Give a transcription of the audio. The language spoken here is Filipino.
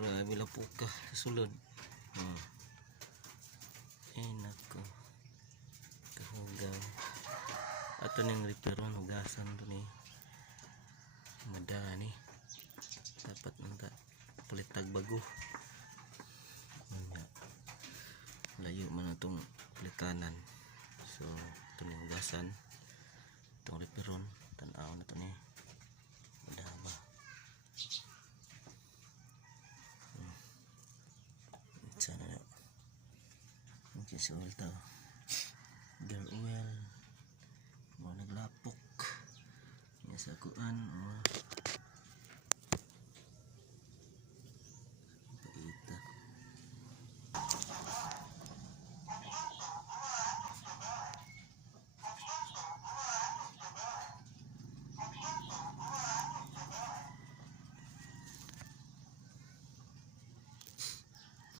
Kura bila puka sa sulod. Ay nako. Kahugaw. Ato ning reparon hugasan to ni. Madani. Dapat nanta palitag bago. Layo man itong pelikanan. So ito ning hugasan. Itong reparon. Tanaw na ito ni. Madaba. Sana na. Okay, so ito. Gear oil. Mga naglapok. Sa kuan.